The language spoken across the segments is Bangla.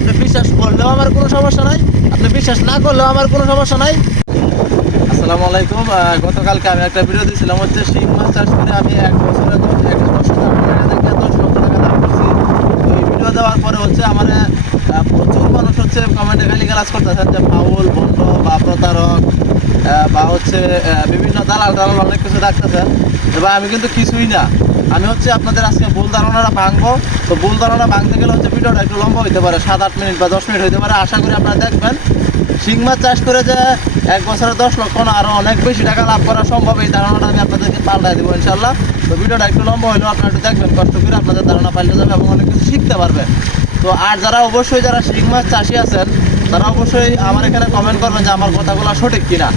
আপনি বিশ্বাস করলেও আমার কোনো সমস্যা নাই, আপনি বিশ্বাস না করলেও আমার কোনো সমস্যা নাই। আসসালামু আলাইকুম। গতকালকে আমি একটা ভিডিও দিয়েছিলাম হচ্ছে শিং মাছ চাষ করে আমি 1 বছরে 10 লক্ষ টাকা লাভ করছি। তো এই ভিডিও দেওয়ার পরে হচ্ছে আমার প্রচুর মানুষ হচ্ছে কমেন্টে গালিগালাজ করতেছেন যে ফাউল, বন্ধ বা প্রতারক বা হচ্ছে বিভিন্ন দালাল অনেক কিছু ডাকতেছেন। এবার আমি কিন্তু কিছুই না, আমি হচ্ছে আপনাদের আজকে ভুল ধারণাটা ভাঙবো। তো ভুল ধারণা ভাঙতে গেলে হচ্ছে ভিডিওটা একটু লম্বা হইতে পারে, 7-8 মিনিট বা 10 মিনিট হইতে পারে। আশা করি আপনারা দেখবেন। শিং মাছ চাষ করে যে 1 বছরে 10 লক্ষ না আরও অনেক বেশি টাকা লাভ করা সম্ভব, এই ধারণাটা আমি আপনাদেরকে পাল্টাই দেবো ইনশাল্লাহ। তো ভিডিওটা একটু লম্বা হলেও আপনারা একটু দেখবেন, কষ্ট করে আপনাদের ধারণা পাল্টে যাবে এবং অনেক কিছু শিখতে পারবেন। তো আর যারা অবশ্যই যারা শিং মাছ চাষি আছেন তারা অবশ্যই আমার এখানে কমেন্ট করবেন যে আমার কথাগুলো সঠিক কিনা।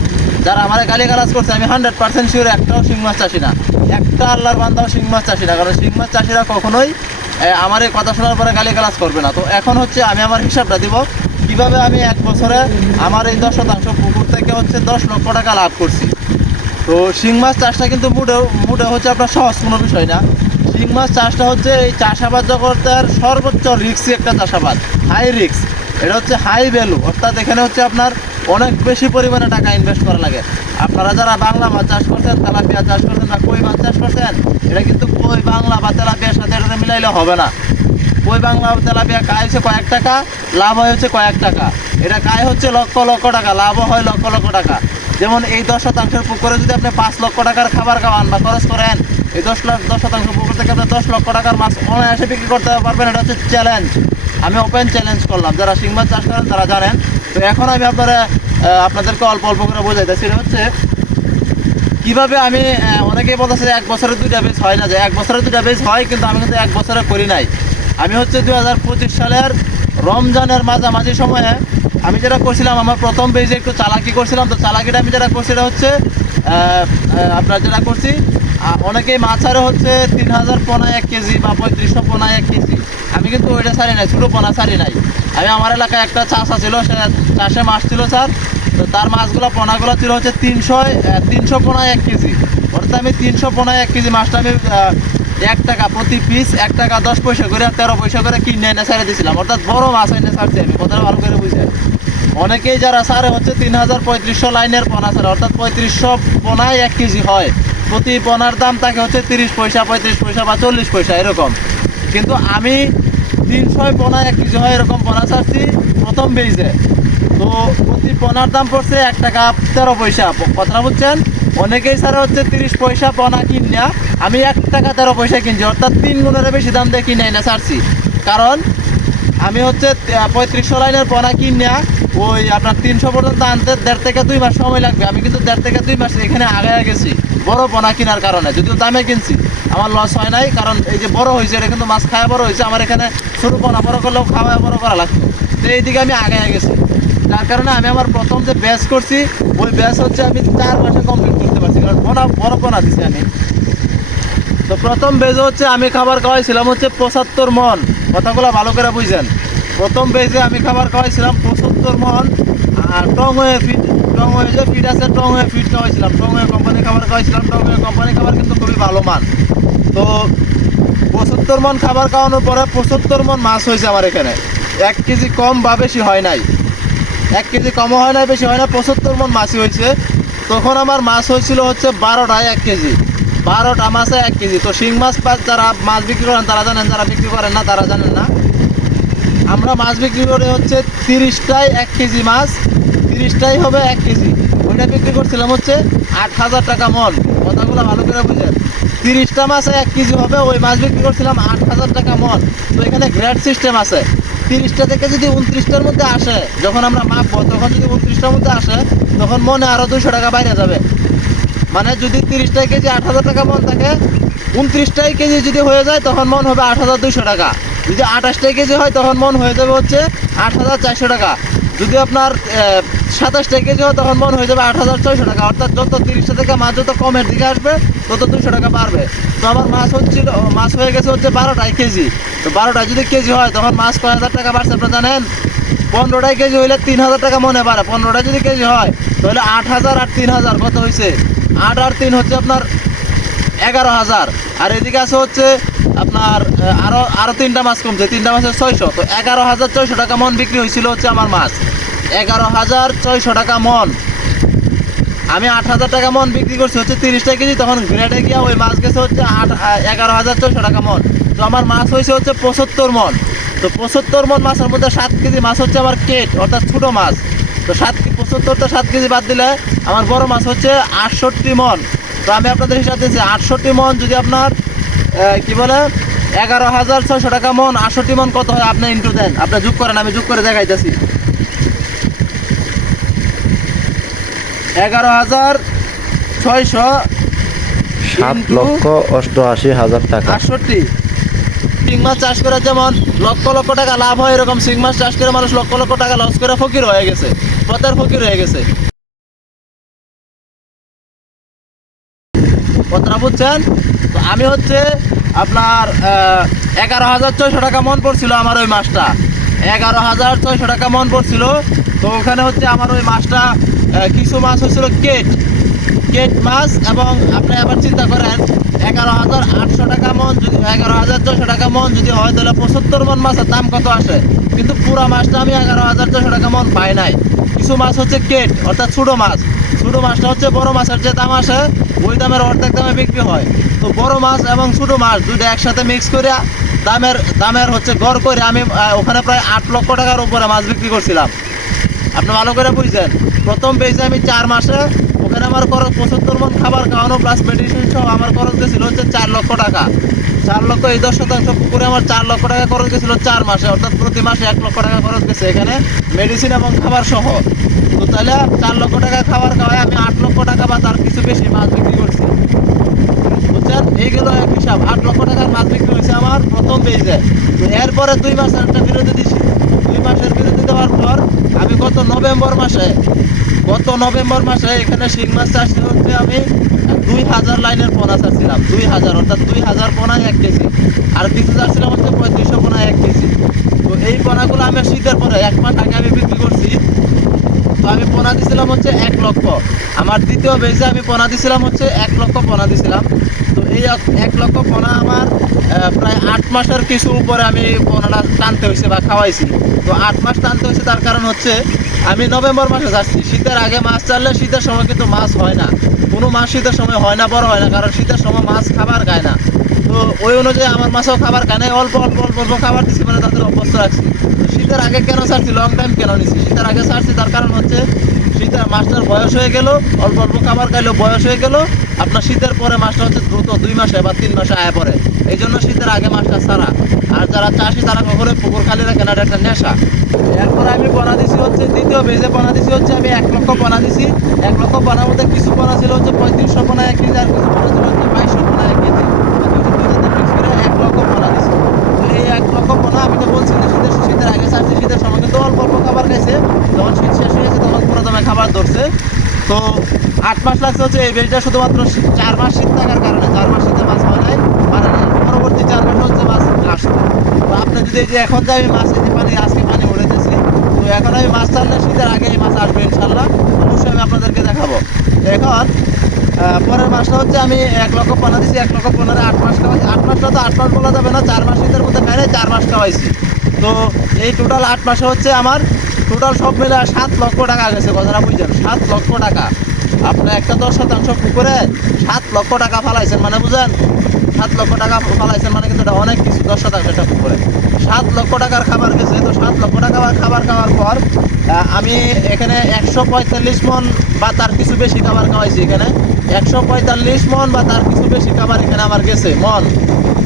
যারা আমার গালিগালাজ করছে আমি 100% শিওর একটাও শিং মাছ চাষি না, একটা আল্লাহর বান্দাও শিং মাছ চাষি না। কারণ শিং মাছ চাষিরা কখনোই আমার এই কথা শোনার পরে গালিগালাজ করবে না। তো এখন হচ্ছে আমি আমার হিসাবটা দিব কিভাবে আমি 1 বছরে আমার এই 10% পুকুর থেকে হচ্ছে 10 লক্ষ টাকা লাভ করছি। তো শিং মাছ চাষটা কিন্তু মুডে হচ্ছে আপনার সহজ কোনো বিষয় না। শিং মাছ চাষটা হচ্ছে এই চাষাবাদ জগতের সর্বোচ্চ রিস্কি একটা চাষাবাদ, হাই রিস্ক। এটা হচ্ছে হাই ভ্যালু, অর্থাৎ এখানে হচ্ছে আপনার অনেক বেশি পরিমাণে টাকা ইনভেস্ট করা লাগে। আপনারা যারা বাংলা মাছ চাষ করছেন, তেলাপিয়া চাষ করছেন বা কই মাছ চাষ করছেন, এটা কিন্তু কই বাংলা বা তেলাপিয়ার সাথে এটাতে মিলাইলে হবে না। কই বাংলা তেলাপিয়া কায় হচ্ছে কয়েক টাকা, লাভ হয় হচ্ছে কয়েক টাকা। এটা কায় হচ্ছে লক্ষ লক্ষ টাকা, লাভও হয় লক্ষ লক্ষ টাকা। যেমন এই 10% পুকুরে যদি আপনি 5 লক্ষ টাকার খাবার খাওয়ান বা খরচ করেন, এই 10% পুকুর থেকে আপনি 10 লক্ষ টাকার মাছ অনায়াসে বিক্রি করতে পারবেন। এটা হচ্ছে চ্যালেঞ্জ, আমি ওপেন চ্যালেঞ্জ করলাম। যারা শিং মাছ চাষ করেন তারা জানেন। তো এখন আমি আপনাদেরকে অল্প অল্প করে বোঝাইতেছি। এটা হচ্ছে কীভাবে আমি অনেকেই বলতেছে 1 বছরে 2টা বেচ হয় না, যে 1 বছরে 2টা বেচ হয়, কিন্তু আমি কিন্তু 1 বছরে করি নাই। আমি হচ্ছে 2025 সালের রমজানের মাঝামাঝি সময়ে আমি যেটা করছিলাম, আমার প্রথম বেজে একটু চালাকি করছিলাম। তো চালাকিটা আমি যেটা করছি এটা হচ্ছে আপনার যেটা করছি, অনেকেই মাছ ছাড়ে হচ্ছে 3000 পোনা 1 কেজি বা 3500 পোনা 1 কেজি। আমি কিন্তু ওইটা ছাড়ি নাই, ছোটো পোনা ছাড়ি নাই। আমি আমার এলাকায় একটা চাষা ছিল, সে চাষে মাছ ছিল স্যার। তো তার মাছগুলো পোনাগুলো ছিল হচ্ছে 300 পোনা 1 কেজি। অর্থাৎ আমি 300 পোনা 1 কেজি মাছটা আমি 1 টাকা প্রতি পিস, 1 টাকা 10 পয়সা করে 13 পয়সা করে কিনে এনে ছাড়ে দিয়েছিলাম। অর্থাৎ বড় মাছ এনে ছাড়ছি আমি, কথাটা ভালো করে বুঝে। অনেকেই যারা ছাড়ে হচ্ছে 3500 লাইনের পোনা ছাড়ে, অর্থাৎ 3500 পোনায় 1 কেজি হয়। প্রতি পোনার দাম থাকে হচ্ছে 30 পয়সা, 35 পয়সা বা 40 পয়সা এরকম। কিন্তু আমি 300 পোনা 1 কেজি হয় এরকম পোনা ছাড়ছি প্রথম বেজে। তো প্রতি পোনার দাম পড়ছে 1 টাকা 13 পয়সা, কথাটা বুঝছেন। অনেকেই ছাড়া হচ্ছে 30 পয়সা পোনা কিনিয়া, আমি 1 টাকা 13 পয়সা কিনছি, অর্থাৎ 3 গুণের বেশি দাম দিয়ে কিনে এনে ছাড়ছি। কারণ আমি হচ্ছে 3500 লাইনের পোনা কিনিয়া ওই আপনার 300 পর্যন্ত আনতে 1.5 থেকে 2 মাস সময় লাগবে। আমি কিন্তু 1.5 থেকে 2 মাস এখানে আগে গেছি বড় পোনা কেনার কারণে, যদিও দামে কিনছি আমার লস হয় নাই। কারণ এই যে বড় হয়েছে, এটা কিন্তু মাছ খাওয়া বড় হয়েছে, আমার এখানে ছোটো পোনা বড় করলেও খাওয়া বড় করা লাগতো। তো এইদিকে আমি আগে গেছি, যার কারণে আমি আমার প্রথম যে ব্যাচ করছি ওই ব্যাচ হচ্ছে আমি 4 মাসে কমপ্লিট করতে পারছি, কারণ বড় পোনা দিছি আমি। তো প্রথম বেজে হচ্ছে আমি খাবার খাওয়াইছিলাম হচ্ছে 75 মন, কথাগুলো ভালো করে বুঝছেন। প্রথম বেজে আমি খাবার খাওয়াইছিলাম 75 মন। আর টংওয়ে যে ফিড আছে, টংওয়ে ফিড খাওয়াইছিলাম, টংওয়ে কোম্পানি খাবার খাওয়াইছিলাম। টংওয়ে কোম্পানি খাবার কিন্তু খুবই ভালো মান। তো 75 মন খাবার খাওয়ানোর পরে 75 মন মাছ হয়েছে আমার এখানে। 1 কেজি কম বা বেশি হয় নাই, 1 কেজি কমও হয় নাই বেশি হয় না, 75 মন মাছই হয়েছে। তখন আমার মাছ হয়েছিল হচ্ছে 12টায় 1 কেজি, 12টা মাছে 1 কেজি। তো শিং মাছ যারা মাছ বিক্রি করেন তারা জানেন, যারা বিক্রি করেন না তারা জানেন না। আমরা মাছ বিক্রি করে হচ্ছে 30টায় 1 কেজি মাছ, 30টাই হবে 1 কেজি। ওইটা বিক্রি করছিলাম হচ্ছে 8000 টাকা মন, কথাগুলো ভালো করে বুঝেন। 30টা মাছে 1 কেজি হবে, ওই মাছ বিক্রি করছিলাম 8000 টাকা মন। তো এখানে গ্রেড সিস্টেম আছে, 30টা থেকে যদি 29টার মধ্যে আসে, যখন আমরা মাপবো তখন যদি 29টার মধ্যে আসে, তখন মনে আরও 200 টাকা বাইরে যাবে। মানে যদি 30টাই কেজি 8000 টাকা মন থাকে, 29টাই কেজি যদি হয়ে যায় তখন মন হবে 8200 টাকা। যদি 28টাই কেজি হয় তখন মন হয়ে যাবে হচ্ছে 8400 টাকা। যদি আপনার 27টাই কেজি হয় তখন মন হয়ে যাবে 8600 টাকা। অর্থাৎ যত 30টা থেকে মাছ যত কমের দিকে আসবে তত 200 টাকা বাড়বে। তো আমার মাছ হয়ে গেছে হচ্ছে 12টাই কেজি। তো 12টায় যদি কেজি হয় তখন মাছ কয় হাজার টাকা বাড়ছে আপনারা জানেন? 15টাই কেজি হইলে 3000 টাকা মনে বাড়ে। 15টা যদি কেজি হয় তাহলে 8000 আর 3000 কত হয়েছে? 8 আর 3 হচ্ছে আপনার 11000। আর এদিকে আছে হচ্ছে আপনার আরো 3টা মাছ কমছে, 3টা মাছের 600, তো 11,600 টাকা মন বিক্রি হয়েছিল হচ্ছে আমার মাছ। 11,600 টাকা মন। আমি 8,000 টাকা মন বিক্রি করছি হচ্ছে 30 কেজি, তখন গ্রেডে গিয়া ওই মাছ গেছে হচ্ছে 11,600 টাকা মন। তো আমার মাছ হয়েছে হচ্ছে 75 মন। তো 75 মন মাছের মধ্যে 7 কেজি মাছ হচ্ছে আমার কেট, অর্থাৎ ছোটো মাছ। তো 75টা 7 কেজি বাদ দিলে আমার বড় মাছ হচ্ছে 68 মন। তো আমি আপনাদের হিসাব দিচ্ছি, 68 মন যদি আপনার কি বলে 11,600 টাকা মন, 68 মন কত হয় আপনি ইন্টু দেন, আপনি যোগ করেন, আমি যোগ করে দেখাইতেছি। 11,600 7,88,000 টাকা। 68। শিং মাছ চাষ করে যেমন লক্ষ লক্ষ টাকা লাভ হয়, এরকম শিং মাছ চাষ করে মানুষ লক্ষ লক্ষ টাকা লস করে ফকির হয়ে গেছে, পথের ফকির হয়ে গেছে। কথাটা বুঝছেন? তো আমি হচ্ছে আপনার 11,600 টাকা মন পড়ছিল আমার ওই মাছটা, 11,600 টাকা মন পড়ছিল। তো ওখানে হচ্ছে আমার ওই মাছটা কিছু মাছ হচ্ছিল কেট মাছ, এবং আপনি আবার চিন্তা করেন 11,800 টাকা মন যদি 11,600 টাকা মন যদি হয়, তাহলে 75 মন মাছের দাম কত আসে? কিন্তু পুরা মাছটা আমি 11,600 টাকা মন পাই নাই। কিছু মাছ হচ্ছে কেট, অর্থাৎ ছোটো মাছ। ছোটো মাছটা হচ্ছে বড় মাছের যে দাম আসে ওই দামের অর্ধেক দামে বিক্রি হয়। তো বড় মাছ এবং ছোটো মাছ দুটো একসাথে মিক্স করে দামের হচ্ছে গড় করে আমি ওখানে প্রায় 8 লক্ষ টাকার উপরে মাছ বিক্রি করছিলাম। আপনি ভালো করে বুঝছেন? প্রথম পেয়েছি আমি 4 মাসে, ওখানে আমার খরচ 75 মন খাবার খাওয়ানো প্লাস মেডিসিন সহ আমার খরচ গেছিল হচ্ছে 4 লক্ষ টাকা। 4 লক্ষ, এই 10% পুকুরে আমার 4 লক্ষ টাকা খরচ গেছিল 4 মাসে, অর্থাৎ প্রতি মাসে 1 লক্ষ টাকা খরচ গেছে এখানে মেডিসিন এবং খাবার সহ। তো তাহলে 4 লক্ষ টাকা খাবার খাওয়ায় আমি 8 লক্ষ টাকা বা তার কিছু বেশি মাছ বিক্রি করছি। বুঝছেন? এই গেল এক হিসাব, 8 লক্ষ টাকার মাছ বিক্রি হয়েছে আমার প্রথম পেজে। তো এরপরে 2 মাস একটা বিরতি দিছি। 2 মাসের বিরতি দেওয়ার পর আমি গত নভেম্বর মাসে এখানে শিং মাছ চাষ হচ্ছে আমি 2,000 লাইনের পোনা চাচ্ছিলাম, 2,000, অর্থাৎ 2,000 পোনায় 1 কেজি। আর কিছু চাচ্ছিলাম হচ্ছে 3500 পোনায় 1 কেজি। তো এই পোনাগুলো আমি শীতের পরে 1 মাস আগে আমি বিক্রি করছি। তো আমি পোনা দিছিলাম হচ্ছে 1 লক্ষ। আমার দ্বিতীয় বেজে আমি পোনা দিছিলাম হচ্ছে 1 লক্ষ পোনা দিছিলাম। তো এই 1 লক্ষ পোনা আমার প্রায় 8 মাসের কিছু উপরে আমি পোনাটা টানতে হয়েছে বা খাওয়াইছি। তো 8 মাস টানতে হয়েছে, তার কারণ হচ্ছে আমি নভেম্বর মাসে যাচ্ছি। শীতের আগে মাছ চাললে শীতের সময় কিন্তু মাছ হয় না, কোনো মাছ শীতের সময় হয় না, বড় হয় না, কারণ শীতের সময় মাছ খাবার খায় না। তো ওই অনুযায়ী আমার মাছও খাবার খায় না, অল্প অল্প অল্প অল্প খাবার দিচ্ছি, মানে তাদের অভ্যস্ত রাখছি। শীতের আগে কেন ছাড়ছি, লং টাইম কেন নিচ্ছি? শীতের আগে ছাড়ছি তার কারণ হচ্ছে শীতের মাছটার বয়স হয়ে গেল, অল্প অল্প খাবার খাইলেও বয়স হয়ে গেল। আপনার শীতের পরে মাছটা হচ্ছে দ্রুত 2 মাসে বা 3 মাসে আয় পড়ে, এই জন্য শীতের আগে মাছটা ছাড়া। আর যারা চাষি তারা কখনোই পুকুর খালি রাখে না, এটা একটা নেশা। এরপরে আমি পোনা দিছি হচ্ছে দ্বিতীয় বেজে পোনা দিছি হচ্ছে আমি 1 লক্ষ পোনা দিছি। 1 লক্ষ পোনার মধ্যে কিছু পোনা ছিল হচ্ছে 3500 পোনা 1 কেজি, আর কিছু পোনা ছিল হচ্ছে 2200 পোনা 1 কেজি। দুইটাতে মিক্স করে 1 লক্ষ পোনা দিছি। তো এই 1 লক্ষ পোনা আমি তো বলছি যে শীতের আগে ছাড়ছি, শীতের সময় কিন্তু অল্প অল্প খাবার খাইছে, যখন শীত শেষ হয়ে গেছে তখন পুরো দমে খাবার ধরছে। তো 8 মাস লাগছে হচ্ছে এই বেলটা শুধুমাত্র 4 মাস শীত থাকার কারণে, 4 মাস শীতে মাছ হয় নাই, মানে নাই। পরবর্তী 4 মাস হচ্ছে মাছ আসছে। তো আপনি যদি এই যে এখন যে আমি মাছ, এই যে পানি আজকে পানি উঠেতেছি, তো এখন আমি মাছ ছাড়লে শীতের আগে এই মাছ আসবে ইনশাল্লাহ, অবশ্যই আমি আপনাদেরকে দেখাবো। এখন পরের মাসটা হচ্ছে আমি 1 লক্ষ পোনা দিছি। 1 লক্ষ পোনারে 8 মাস খাওয়াইছি। 8 মাসটা তো 8 মাস বলা যাবে না, 4 মাস শীতের মধ্যে খাই নাই, 4 মাস খাওয়াইছি। তো এই টোটাল 8 মাসে হচ্ছে আমার টোটাল সব মিলে 7 লক্ষ টাকা গেছে। কথাটা বুঝছেন? 7 লক্ষ টাকা। আপনি একটা 10% পুকুরে 7 লক্ষ টাকা ফালাইছেন, মানে বুঝেন? 7 লক্ষ টাকা ফালাইছেন মানে কিন্তু এটা অনেক কিছু। 10% একটা পুকুরে 7 লক্ষ টাকার খাবার গেছে। তো 7 লক্ষ টাকা খাবার খাওয়ার পর আমি এখানে 145 মন বা তার কিছু বেশি খাবার খাওয়াইছি। এখানে 145 মন বা তার কিছু বেশি খাবার এখানে আমার গেছে মন।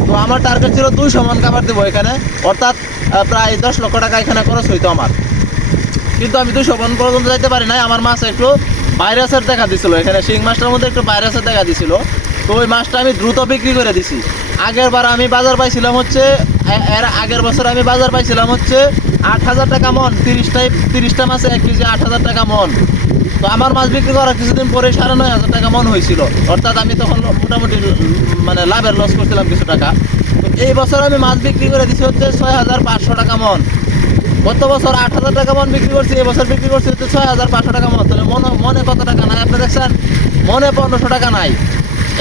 তো আমার টার্গেট ছিল 200 মন খাবার দেবো এখানে, অর্থাৎ প্রায় 10 লক্ষ টাকা এখানে খরচ হইতো আমার। কিন্তু আমি 200 মন পর্যন্ত যাইতে পারি নাই, আমার মাছ একটু ভাইরাসের দেখা দিছিল। এখানে শিং মাছটার মধ্যে একটু ভাইরাসের দেখা দিছিল। তো ওই মাছটা আমি দ্রুত বিক্রি করে দিছি। আগের বার আমি বাজার পাইছিলাম হচ্ছে, এর আগের বছর আমি বাজার পাইছিলাম হচ্ছে 8,000 টাকা মন। 30টা মাছে 1 কেজি 8,000 টাকা মন। তো আমার মাছ বিক্রি করার কিছুদিন পরে 9,500 টাকা মন হয়েছিল, অর্থাৎ আমি তখন মোটামুটি মানে লাভের লস করছিলাম কিছু টাকা। তো এই বছর আমি মাছ বিক্রি করে দিচ্ছি হচ্ছে 6,500 টাকা মন। গত বছর 8,000 টাকা মন বিক্রি করছি, এবছর বিক্রি করছি হচ্ছে 6,500 টাকা মন। তাহলে মনে কত টাকা নাই আপনি দেখছেন? মনে 1500 টাকা নাই।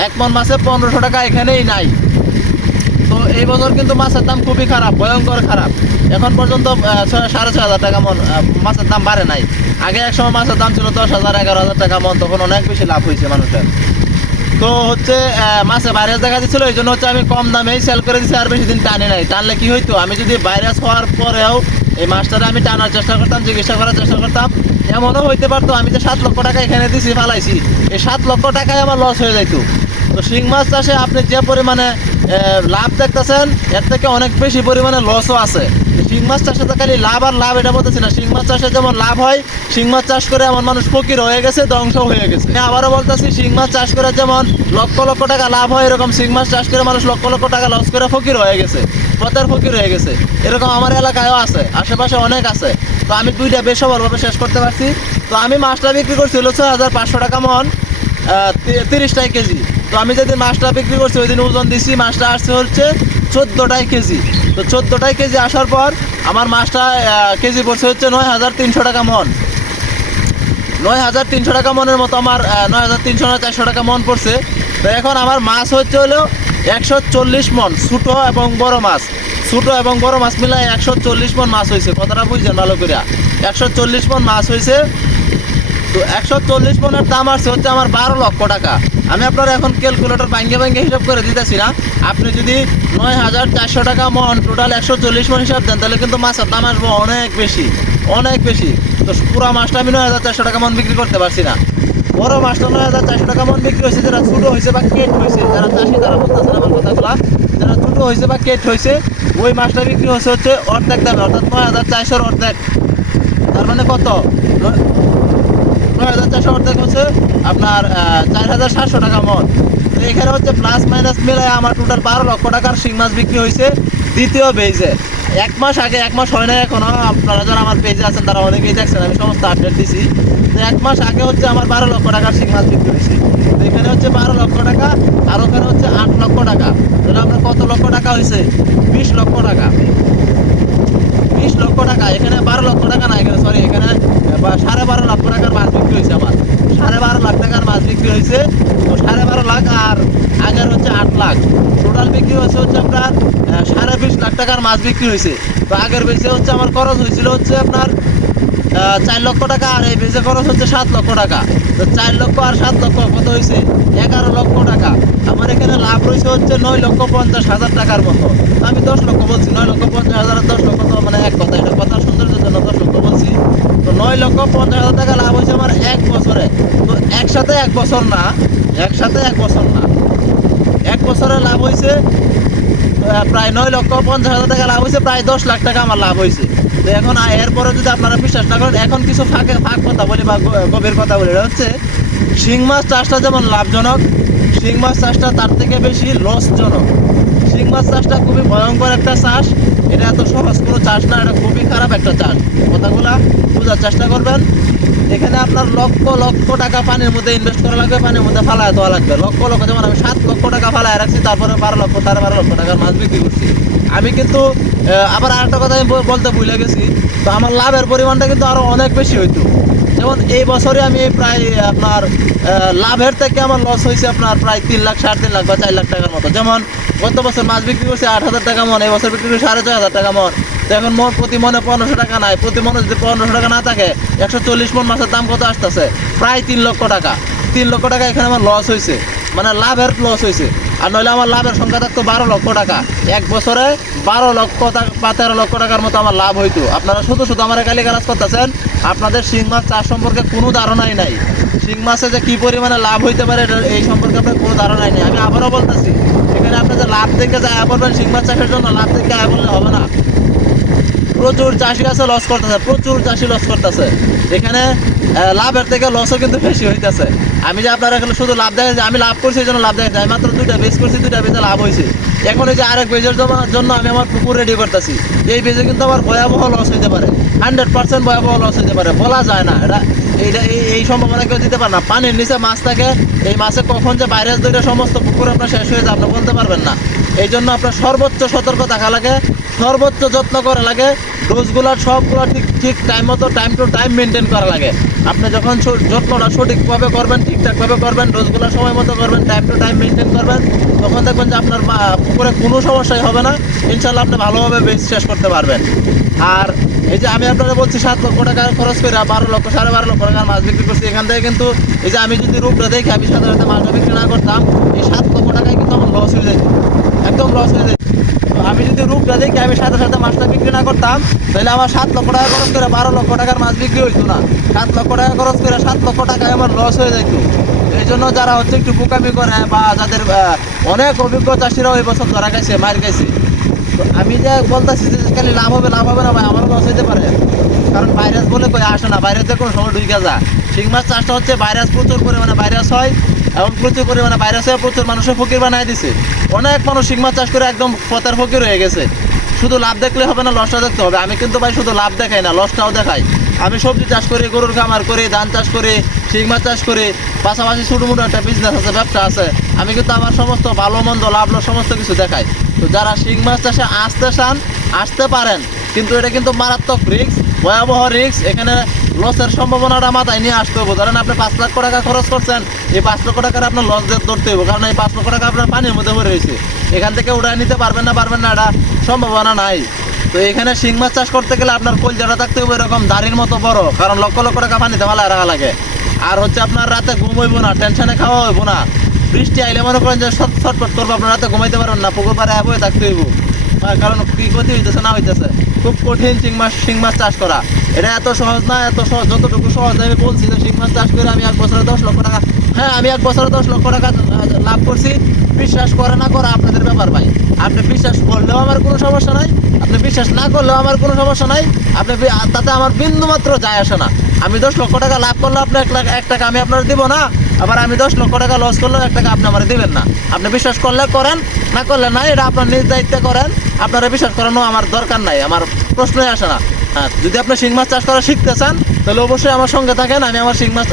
1 মন মাছে 1500 টাকা এখানেই নাই। তো এই বছর কিন্তু মাছের দাম খুবই খারাপ, ভয়ঙ্কর খারাপ। এখন পর্যন্ত 6,500 টাকা মন মাছের দাম বাড়ে নাই। আগে এক সময় মাছের দাম ছিল 10,000 11,000 টাকা মন, তখন অনেক বেশি লাভ হয়েছে মানুষের। তো হচ্ছে মাছে ভাইরাস দেখা দিচ্ছিল, এই জন্য হচ্ছে আমি কম দামেই সেল করে দিচ্ছি, আর বেশি দিন টানি নাই। টানলে কি হইতো, আমি যদি ভাইরাস হওয়ার পরেও এই মাছটারে আমি টানার চেষ্টা করতাম, চিকিৎসা করার চেষ্টা করতাম, এমনও হইতে পারতো আমি যে 7 লক্ষ টাকা এখানে দিছি ফালাইছি, এই 7 লক্ষ টাকায় আমার লস হয়ে যাইতো। তো শিং মাছ চাষে আপনি যে পরিমাণে লাভ দেখতেছেন, এর থেকে অনেক বেশি পরিমাণে লসও আছে। শিং মাছ চাষে তো খালি লাভ আর লাভ এটা বলতেছি না, শিং মাছ চাষে যেমন লাভ হয়, শিং মাছ চাষ করে এমন মানুষ ফকির হয়ে গেছে, ধ্বংস হয়ে গেছে। আমি আবারও বলতেছি, শিং মাছ চাষ করে যেমন লক্ষ লক্ষ টাকা লাভ হয়, এরকম শিং মাছ চাষ করে মানুষ লক্ষ লক্ষ টাকা লস করে ফকির হয়ে গেছে, পথের ফকির হয়ে গেছে। এরকম আমার এলাকায়ও আছে, আশেপাশে অনেক আছে। তো আমি 2টা বেসবলভাবে শেষ করতে পারছি। তো আমি মাছটা বিক্রি করছি হলো 6,500 টাকা মন, 30 টাকা কেজি। তো আমি যেদিন মাছটা বিক্রি করছি ওই দিন ওজন দিছি, মাছটা আসছে হচ্ছে 14 কেজি। তো 14 কেজি আসার পর আমার মাছটা কেজি পড়ছে হচ্ছে 9,300 টাকা মন। 9,300 টাকা মনের মতো আমার 9,300 না 400 টাকা মন পড়ছে। তো এখন আমার মাছ হচ্ছে হলো 140 মন, ছোটো এবং বড় মাছ, ছোটো এবং বড় মাছ মিলাই 140 মন মাছ হয়েছে। কথাটা বুঝছেন ভালো করে, 140 মন মাছ হয়েছে। তো 140 মনের দাম আসছে হচ্ছে আমার 12 লক্ষ টাকা। আমি আপনার এখন ক্যালকুলেটর ভাঙ্গে ভাঙ্গে হিসাব করে দিতেছি না, আপনি যদি 9,400 টাকা মন টোটাল 140 মন হিসাব দেন, তাহলে কিন্তু মাছের দাম আসবো অনেক বেশি, অনেক বেশি। তো পুরো মাছটা আমি 9,400 টাকা মন বিক্রি করতে পারছি না। বড় মাছটা 9,400 টাকা মন বিক্রি হয়েছে, যারা ছোটো হয়েছে বা কেট হয়েছে, যারা চাষি তারা বলতেছেন আমার কথাগুলা, যারা ছোটো হয়েছে বা কেট হয়েছে, ওই মাছটা বিক্রি হচ্ছে হচ্ছে অর্ধেক দামে, অর্থাৎ 9,400 অর্ধেক। তার মানে কত, 9,400 অর্ধেক হচ্ছে আপনার 4,700 টাকা মন। তো এখানে হচ্ছে প্লাস মাইনাস মিলায় আমার টোটাল 12 লক্ষ টাকার শিং মাছ বিক্রি হয়েছে দ্বিতীয় বেজে। 1 মাস আগে, 1 মাস হয় না এখনো, আপনারা যারা আমার পেজে আছেন তারা অনেকেই দেখছেন, আমি সমস্ত আপডেট দিছি। তো 1 মাস আগে হচ্ছে আমার 12 লক্ষ টাকার শিং মাছ বিক্রি হয়েছে। তো এখানে হচ্ছে 12 লক্ষ টাকা, আর ওখানে হচ্ছে 8 লক্ষ টাকা। তাহলে আপনার কত লক্ষ টাকা হয়েছে, 20 লক্ষ টাকা। 20 লক্ষ টাকা, এখানে 12 লক্ষ টাকা না, এখানে সরি, এখানে 12.5 লক্ষ টাকার মাছ বিক্রি হয়েছে আমার। 12.5 লাখ টাকার মাছ বিক্রি হয়েছে। তো 12.5 লাখ আর আগের হচ্ছে 8 লাখ, টোটাল বিক্রি হয়েছে হচ্ছে আপনার 20.5 লাখ টাকার মাছ বিক্রি হয়েছে। তো আগের বেচে হচ্ছে আমার খরচ হয়েছিল হচ্ছে আপনার 4 লক্ষ টাকা, আর এই বেচে খরচ হচ্ছে 7 লক্ষ টাকা। তো 4 লক্ষ আর 7 লক্ষ কত হয়েছে, 11 লক্ষ টাকা। আমার এখানে লাভ রয়েছে হচ্ছে 9,50,000 টাকার মতো। তো আমি 10 লক্ষ বলছি, 9,50,000 10 লক্ষ, তো মানে এক কথা, এটা কথা সৌন্দর্যের জন্য 10 লক্ষ বলছি। তো 9,50,000 টাকা লাভ হয়েছে আমার 1 বছরে। তো একসাথে 1 বছর না, একসাথে 1 বছর না, 1 বছরে লাভ হয়েছে প্রায় 9,50,000 টাকা লাভ হয়েছে, প্রায় 10 লাখ টাকা আমার লাভ হয়েছে। তো এখন এরপরে যদি আপনারা বিশ্বাস না করেন, এখন কিছু ফাঁক কথা বলি বা গভীর কথা বলি, এটা হচ্ছে শিং মাছ চাষটা যেমন লাভজনক, শিং মাছ চাষটা তার থেকে বেশি লসজনক। শিং মাছ চাষটা খুবই ভয়ঙ্কর একটা চাষ, এটা এত সহজ কোনো চাষ না, এটা খুবই খারাপ একটা চাষ। কথাগুলা বোঝার চেষ্টা করবেন। এখানে আপনার লক্ষ লক্ষ টাকা পানির মধ্যে ইনভেস্ট করা লাগবে, পানির মধ্যে ফালায় দেওয়া লাগবে লক্ষ লক্ষ। যেমন আমি 7 লক্ষ টাকা ফালায় রাখছি, তারপরে 12 লক্ষ 12.5 লক্ষ টাকার মাছ বিক্রি করছি আমি। কিন্তু আবার আরেকটা কথা আমি বলতে ভুলে গেছি, তো আমার লাভের পরিমাণটা কিন্তু আরও অনেক বেশি হইতো। যেমন এই বছরে আমি প্রায় আপনার লাভের থেকে আমার লস হয়েছে আপনার প্রায় 3 লাখ 3.5 লাখ বা 4 লাখ টাকার মতো। যেমন গত বছর মাছ বিক্রি করছে 8,000 টাকা মন, এই বছর বিক্রি করছে 4,500 টাকা মন। তো এখন প্রতি মনে 1500 টাকা নাই, প্রতি মনে যদি 1500 টাকা না থাকে, 140 মন মাছের দাম কত আসতেছে, প্রায় 3 লক্ষ টাকা। 3 লক্ষ টাকা এখানে আমার লস হয়েছে, মানে লাভের লস হয়েছে। আর নইলে আমার লাভের সংখ্যা থাকতো 12 লক্ষ টাকা। 1 বছরে 12 লক্ষ বা 13 লক্ষ টাকার মতো আমার লাভ হইতো। আপনারা শুধু শুধু আমার গালিগালাজ করতেছেন, আপনাদের শিং মাছ চাষ সম্পর্কে কোনো ধারণাই নাই। শিং মাছে যে কী পরিমাণে লাভ হইতে পারে এই সম্পর্কে আপনার কোনো ধারণাই নেই। আমি আবারও বলতেছি, এখানে আপনি যে লাভ দেখে যায় বলবেন শিং মাছ চাষের জন্য, লাভ দেখে বললে হবে না। প্রচুর চাষি আছে লস করতেছে, প্রচুর চাষি লস করতেছে। এখানে লাভের থেকে লসও কিন্তু বেশি হইতেছে। আমি যে আপনারা এখানে শুধু লাভ দেখেছি, আমি লাভ করছি এই জন্য লাভ দেখেছি, আমি মাত্র 2টা বেজ করছি, 2টা বেজে লাভ হয়েছে। এখন এই যে আরেক বেজের জন্য আমি আমার পুকুর রেডি করতেছি, এই বেজে কিন্তু আমার ভয়াবহ লস হইতে পারে, 100% ভয়াবহ লস হইতে পারে, বলা যায় না। এটা এই সম্ভাবনা কেউ দিতে পারে না। পানির নিচে মাছ থাকে, এই মাছে কখন যে ভাইরাস ধরে সমস্ত পুকুর আপনার শেষ হয়ে যায় আপনি বলতে পারবেন না। এই জন্য আপনার সর্বোচ্চ সতর্ক থাকা লাগে, সর্বোচ্চ যত্ন করা লাগে, ডোজগুলো সবগুলো ঠিক ঠিক টাইম টু টাইম মেনটেন করা লাগে। আপনি যখন যত্নটা সঠিকভাবে করবেন, ঠিকঠাকভাবে করবেন, ডোজগুলো সময় মতো করবেন, টাইম টু টাইম মেনটেন করবেন, তখন দেখবেন যে আপনার পুকুরে কোনো সমস্যাই হবে না। ইনশাল্লাহ আপনি ভালোভাবে বেচ শেষ করতে পারবেন। আর এই যে আমি আপনারা বলছি 7 লক্ষ টাকা খরচ করে 12 লক্ষ 12.5 লক্ষ টাকার মাছ বিক্রি করছি, এখান থেকে কিন্তু এই যে আমি যদি রূপটা দেখি আমি সাথে সাথে মাছটা বিক্রি না করতাম, এই 7 লক্ষ টাকায় কিন্তু আমার লস হয়ে যেত, একদম লস হয়ে যেত। তো আমি যদি রূপটা দেখি আমি সাথে সাথে মাছটা বিক্রি না করতাম, তাহলে আমার 7 লক্ষ টাকা খরচ করে 12 লক্ষ টাকার মাছ বিক্রি হইতো না। 7 লক্ষ টাকা খরচ করে 7 লক্ষ টাকায় আমার লস হয়ে যেত। এই জন্য যারা হচ্ছে একটু বোকামি করে বা যাদের অনেক অভিজ্ঞ চাষিরা ওই বছর ধরা খাইছে, মার খাইছে, তো আমি যে বলতেছি যে খালি লাভ হবে না ভাই, আমারও লস হইতে পারে। কারণ ভাইরাস বলে কই আসে না, ভাইরাস যে কোনো সময় ঢুকে যায়। শিং মাছ চাষটা হচ্ছে ভাইরাস, প্রচুর পরিমাণে ভাইরাস হয় এবং প্রচুর পরিমাণে ভাইরাস হয়ে প্রচুর মানুষের ফকির বানায় দিছে। অনেক মানুষ শিং মাছ চাষ করে একদম পথের ফকির হয়ে গেছে। শুধু লাভ দেখলে হবে না, লসটা দেখতে হবে। আমি কিন্তু ভাই শুধু লাভ দেখাই না, লসটাও দেখাই। আমি সবজি চাষ করি, গরুর খামার করি, ধান চাষ করি, শিং মাছ চাষ করি, পাশাপাশি ছোটো মোটো একটা বিজনেস আছে, ব্যবসা আছে। আমি কিন্তু আমার সমস্ত ভালো মন্দ লাভ লস সমস্ত কিছু দেখাই। তো যারা শিং মাছ চাষে আসতে চান আসতে পারেন, কিন্তু এটা কিন্তু মারাত্মক রিস্ক, ভয়াবহ রিস্ক। এখানে লসের সম্ভাবনাটা মাথায় নিয়ে আসতে হবে। ধরেন আপনি 5 লক্ষ টাকা খরচ করছেন, এই 5 লক্ষ টাকার আপনার লস ধরতে হবে, কারণ এই 5 লক্ষ টাকা আপনার পানির মধ্যে পড়ে রয়েছে। এখান থেকে উঠায় নিতে পারবেন না এটা সম্ভাবনা নাই। তো এখানে শিং মাছ চাষ করতে গেলে আপনার কলজাটা থাকতে হবে এরকম দাড়ির মতো বড়, কারণ লক্ষ লক্ষ টাকা পানিতে ভালো রাখা লাগে। আর হচ্ছে আপনার রাতে ঘুম হইব না, টেনশনে খাওয়া হইব না। বৃষ্টি আইলে মনে করেন যে ছটফট করবো, আপনার রাতে ঘুমাইতে পারবেন না, পুকুর পাড়ে বয়ে থাকতে হইব। কারণ কি ক্ষতি হইতেছে না হইতেছে, খুব কঠিন শিং মাছ চাষ করা। এটা এত সহজ না, এত সহজ যতটুকু সহজ আমি বলছি যে শিং মাছ চাষ করে আমি 1 বছরে 10 লক্ষ টাকা, হ্যাঁ আমি 1 বছরে 10 লক্ষ টাকা লাভ করছি। বিশ্বাস করে না করা আপনাদের ব্যাপার ভাই। আপনি বিশ্বাস করলেও আমার কোনো সমস্যা নাই, আপনি বিশ্বাস না করলেও আমার কোনো সমস্যা নাই। আপনি তাতে আমার বিন্দু মাত্র যায় আসে না। আমি 10 লক্ষ টাকা লাভ করলে আপনি 1 টাকা আমি আপনার দিব না, আবার আমি 10 লক্ষ টাকা লস করলেও 1 টাকা আপনি আমার দিবেন না। আপনি বিশ্বাস করলে করেন, না করলে নাই, এটা আপনার নিজ দায়িত্বে করেন। আপনারা বিশ্বাস করানো আমার দরকার নাই, আমার প্রশ্নই আসে না। হ্যাঁ, যদি আপনি শিং মাছ চাষ করা শিখতে চান তাহলে অবশ্যই আমার সঙ্গে থাকেন। আমি আমার শিং মাছ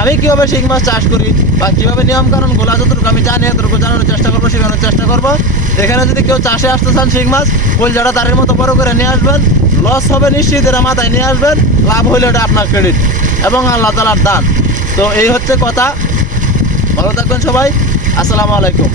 আমি কীভাবে শিং মাছ চাষ করি বা কীভাবে নিয়মকানুনগুলো যতটুকু আমি জানি এতটুকু জানানোর চেষ্টা করবো, শেখানোর চেষ্টা করবো। এখানে যদি কেউ চাষে আসতে চান শিং মাছ, কলজাটা তারের মতো বড় করে নিয়ে আসবেন, লস হবে নিশ্চিত, এরা মাথায় নিয়ে আসবেন, লাভ হইলে এটা আপনার ক্রেডিট এবং আল্লাহ তাআলার দান। তো এই হচ্ছে কথা। ভালো থাকবেন সবাই, আসসালামু আলাইকুম।